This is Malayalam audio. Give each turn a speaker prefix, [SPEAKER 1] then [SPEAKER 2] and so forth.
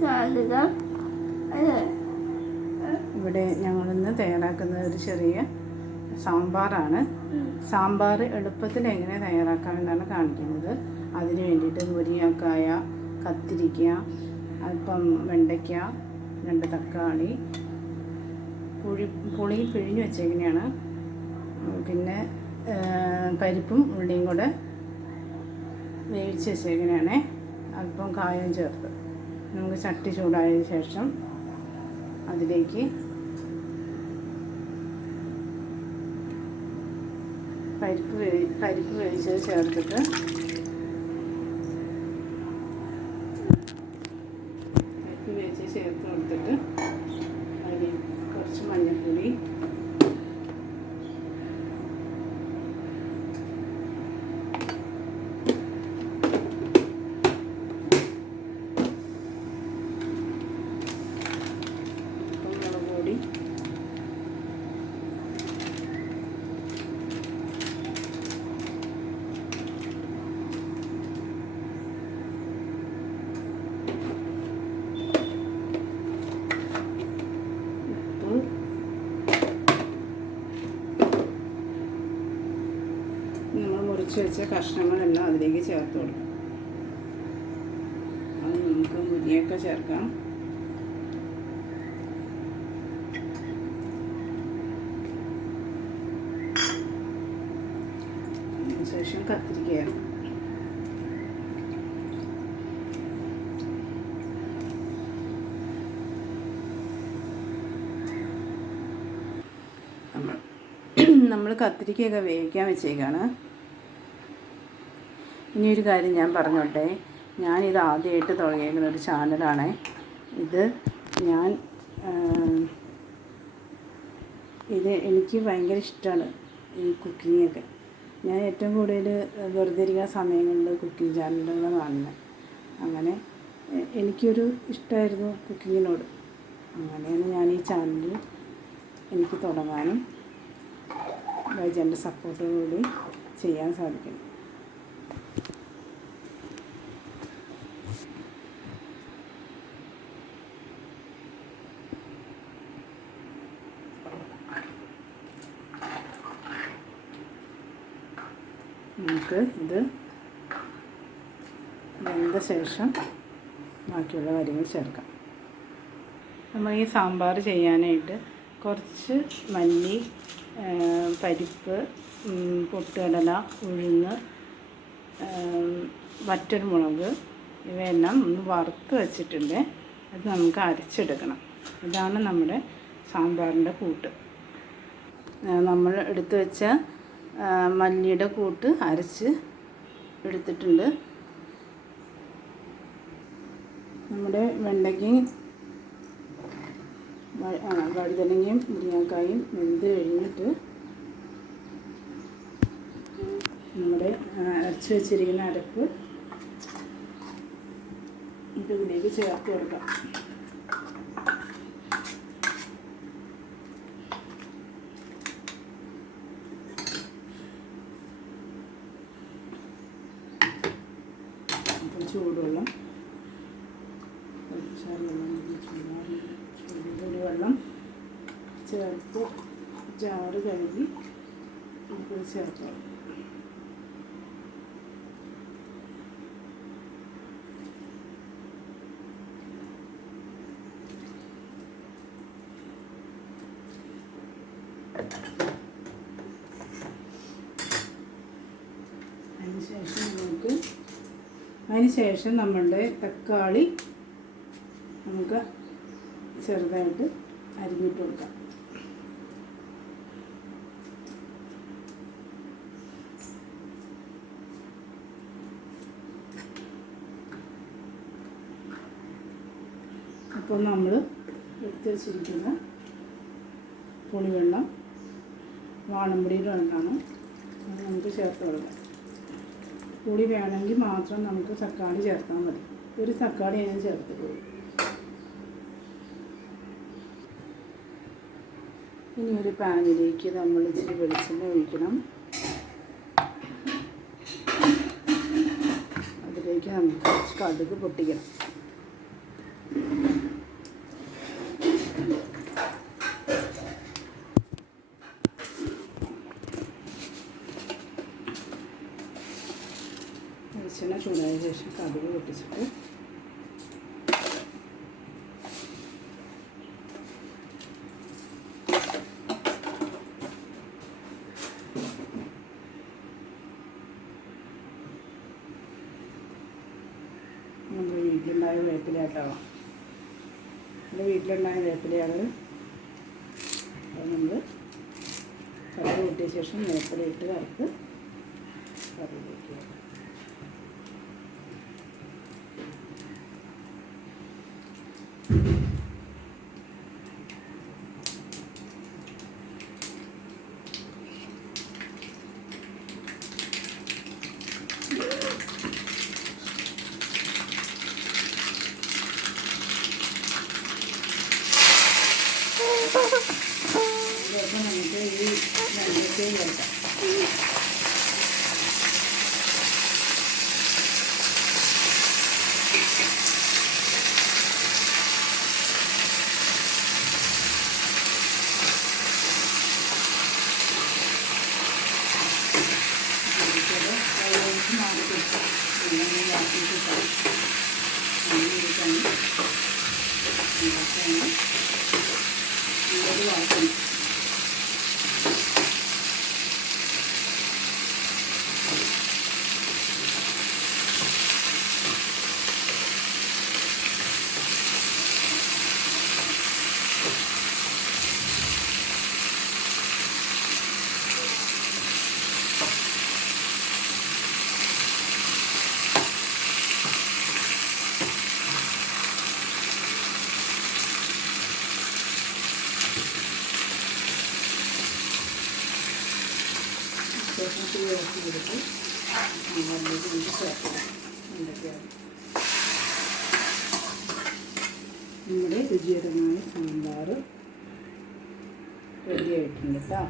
[SPEAKER 1] സാധ്യത?
[SPEAKER 2] ഇവിടെ ഞങ്ങളിന്ന് തയ്യാറാക്കുന്ന ഒരു ചെറിയ സാമ്പാറാണ്. സാമ്പാർ എളുപ്പത്തിൽ എങ്ങനെ തയ്യാറാക്കാമെന്നാണ് കാണിക്കുന്നത്. അതിന് വേണ്ടിയിട്ട് മുരിങ്ങക്കായ കത്തിരിക്ക അല്പം വെണ്ടയ്ക്ക രണ്ട് തക്കാളി പുളി പുളി പിഴിഞ്ഞ് വെച്ചേക്കുന്നതാണ് പിന്നെ പരിപ്പും ഉള്ളിയും കൂടെ വേവിച്ച് വെച്ചേക്കുന്നതാണ് അല്പം കായം ചേർത്ത്. നമുക്ക് ചട്ടി ചൂടായതിനു ശേഷം അതിലേക്ക് പരിപ്പ് വേവി പരിപ്പ് വേവിച്ചത് ചേർത്തിട്ട് പരിപ്പ് വേവിച്ചത് ചേർത്ത് കൊടുത്തിട്ട് അതിൽ കുറച്ച് മഞ്ഞൾപ്പൊടി ഉപ്പും മുളക് പൊടി ഉപ്പ് നമ്മൾ മുറിച്ച് വെച്ച കഷ്ണങ്ങളെല്ലാം അതിലേക്ക് ചേർത്ത് കൊടുക്കാം. അത് നമുക്ക് മുരിയൊക്കെ ചേർക്കാം. അതിനുശേഷം കത്തിരിക്കുകയാണ് നമ്മൾ കത്തിരിക്കയൊക്കെ വേവിക്കാൻ വെച്ചേക്കാണ്. ഇനി ഒരു കാര്യം ഞാൻ പറഞ്ഞോട്ടെ. ഞാനിത് ആദ്യമായിട്ട് തുടങ്ങിയേക്കുന്ന ഒരു ചാനലാണ്. ഇത് ഞാൻ ഇത് എനിക്ക് ഭയങ്കര ഇഷ്ടമാണ് ഈ കുക്കിങ്ങൊക്കെ. ഞാൻ ഏറ്റവും കൂടുതൽ വെറുതെ ഇരിക്കുന്ന സമയങ്ങളിൽ കുക്കിംഗ് ചാനലുകൾ കാണുന്നത് അങ്ങനെ എനിക്കൊരു ഇഷ്ടമായിരുന്നു കുക്കിങ്ങിനോട്. അങ്ങനെയാണ് ഞാൻ ഈ ചാനൽ എനിക്ക് തുടങ്ങാനും വൈജന്റെ സപ്പോർട്ടോടുകൂടി ചെയ്യാൻ സാധിക്കും നമുക്ക് ഇത് വെന്ത ശേഷം ബാക്കിയുള്ള കാര്യങ്ങൾ ചേർക്കാം. നമ്മൾ ഈ സാമ്പാർ ചെയ്യാനായിട്ട് കുറച്ച് മല്ലി പരിപ്പ് പൊട്ടുകടല ഉഴുന്ന് വറ്റൽമുളക് ഇവയെല്ലാം ഒന്ന് വറുത്ത് വെച്ചിട്ടുണ്ട്. അത് നമുക്ക് അരച്ചെടുക്കണം. ഇതാണ് നമ്മുടെ സാമ്പാറിന്റെ കൂട്ട്. നമ്മൾ എടുത്തു വെച്ച മല്ലിയുടെ കൂട്ട് അരച്ച് എടുത്തിട്ടുണ്ട്. നമ്മുടെ വെണ്ടയ്ക്കയും വഴുതനങ്ങയും മുരിങ്ങാക്കായും വെന്ത് കഴിഞ്ഞിട്ട് നമ്മുടെ അരച്ച് വെച്ചിരിക്കുന്ന അരപ്പ് ഇതിലേക്ക് ചേർത്ത് കൊടുക്കാം അപ്പോൾ ചൂടുവെള്ളം വെള്ളം ചേർത്ത് ജാറ് കഴുകി നമുക്ക് ചേർക്കാം. അതിനുശേഷം നമുക്ക് അതിനുശേഷം നമ്മളുടെ തക്കാളി നമുക്ക് ചെറുതായിട്ട് അരിഞ്ഞിട്ട് കൊടുക്കാം. അപ്പോൾ നമ്മൾ എടുത്തു വച്ചിരിക്കുന്ന പുളിവെള്ളം വാളംപൊടിയുടെ വെള്ളമാണ് നമുക്ക് ചേർത്ത് കൊടുക്കാം. പുളി വേണമെങ്കിൽ മാത്രം നമുക്ക് തക്കാളി ചേർത്താൽ മതി. ഒരു തക്കാളി ഞാൻ ചേർത്തിട്ടുള്ളൂ ഇനി ഒരു പാനിലേക്ക് നമ്മൾ ഇച്ചിരി വെളിച്ചെണ്ണ ഒഴിക്കണം. അതിലേക്ക് നമുക്ക് കടുക് പൊട്ടിക്കണം. വെളിച്ചെണ്ണ ചൂടായ ശേഷം കടുക് പൊട്ടിച്ചിട്ട് നമ്മുടെ വീട്ടിലുണ്ടായ വേപ്പിലയാട്ടാണ് നമ്മുടെ വീട്ടിലുണ്ടായ വേപ്പിലയാണ്. അത് നമ്മൾ കടുക് പൊട്ടിയ ശേഷം വേപ്പില ഇട്ട് കറുത്ത് കറി വയ്ക്കുക ഇതിപ്പോൾ നമുക്ക് ഈ വെള്ളത്തിൽ ചേർക്കാം ഇതിൽ വെള്ളമൊഴിച്ച് മാറ്റി കൊടുക്കാം അങ്ങനെ തീ ഇറക്കി കൊടുത്ത് നമ്മളിലേക്ക് ഇത് ചേർക്കുക എന്തൊക്കെയാണ്? നമ്മുടെ രുചികരമായ സാമ്പാർ റെഡി ആയിട്ടുണ്ട് കേട്ടോ.